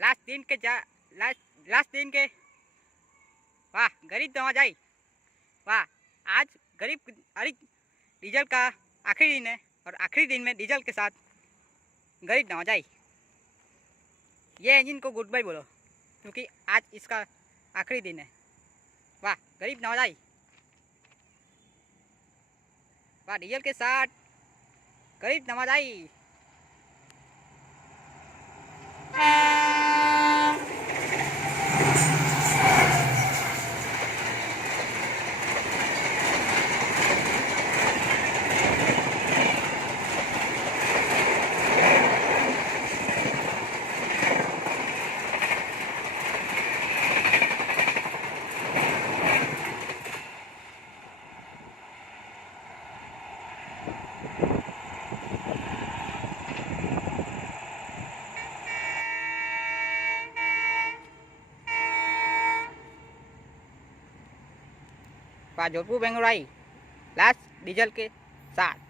Last दिन के वाह गरीब नवा जाए। वाह आज गरीब डीजल का आखिरी दिन है और आखिरी दिन में डीजल के साथ गरीब नवा जाए। ये इंजन को गुड बाय बोलो क्योंकि आज इसका आखिरी दिन है। वाह गरीब नवा जाए। वाह डीजल के साथ गरीब नवा जाए। जोधपुर बेंगलोर आई लास्ट डीजल के साथ।